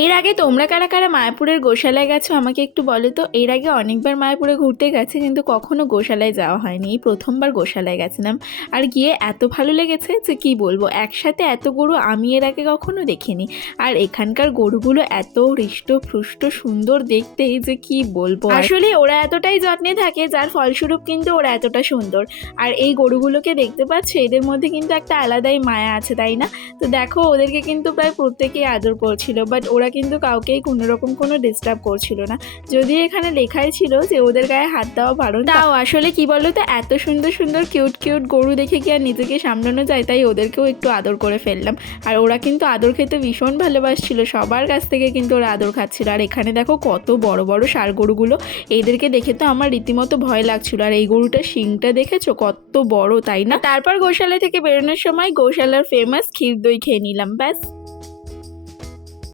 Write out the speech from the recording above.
এর আগে তোমরা কারা কারা মায়াপুরের গোশালায় গেছো আমাকে একটু বলো তো। এর আগে অনেকবার মায়াপুরে ঘুরতে গেছে কিন্তু কখনো গোশালায় যাওয়া হয়নি, এই প্রথমবার গোশালায় গেছিলাম। আর গিয়ে এত ভালো লেগেছে যে কি বলবো, একসাথে এত গরু আমি এর আগে কখনো দেখিনি। আর এখানকার গরুগুলো এত হৃষ্টপুষ্ট সুন্দর দেখতে যে কি বলবো, আসলে ওরা এতটাই যত্নে থাকে যার ফলস্বরূপ কিন্তু ওরা এতটা সুন্দর। আর এই গরুগুলোকে দেখতে পাচ্ছ, এদের মধ্যে কিন্তু একটা আলাদাই মায়া আছে, তাই না? তো দেখো ওদেরকে কিন্তু প্রায় প্রত্যেকেই আদর করছিল, বাট ওরা কিন্তু কাউকেই কোনোরকম কোনো ডিস্টার্ব করছিল না। যদিও এখানে লেখাই ছিল যে ওদের গায়ে হাত দেওয়া বারণ, তাও আসলে কি বলো তো, এত সুন্দর সুন্দর কিউট কিউট গরু দেখে কি আর নিজেকে সামলানো যায়, তাই ওদেরকেও একটু আদর করে ফেললাম। আর ওরা কিন্তু আদর খেতে ভীষণ ভালোবাসছিল, সবার কাছ থেকে কিন্তু ওরা আদর খাচ্ছিল। আর এখানে দেখো কত বড় বড় ষাঁড় গরুগুলো, এদেরকে দেখে তো আমার রীতিমতো ভয় লাগছিল। আর এই গরুটার শিংটা দেখেছো কত বড়, তাই না? তারপর গোশালা থেকে বেরোনোর সময় গোশালার ফেমাস ক্ষীর দই খেয়ে নিলাম, ব্যাস।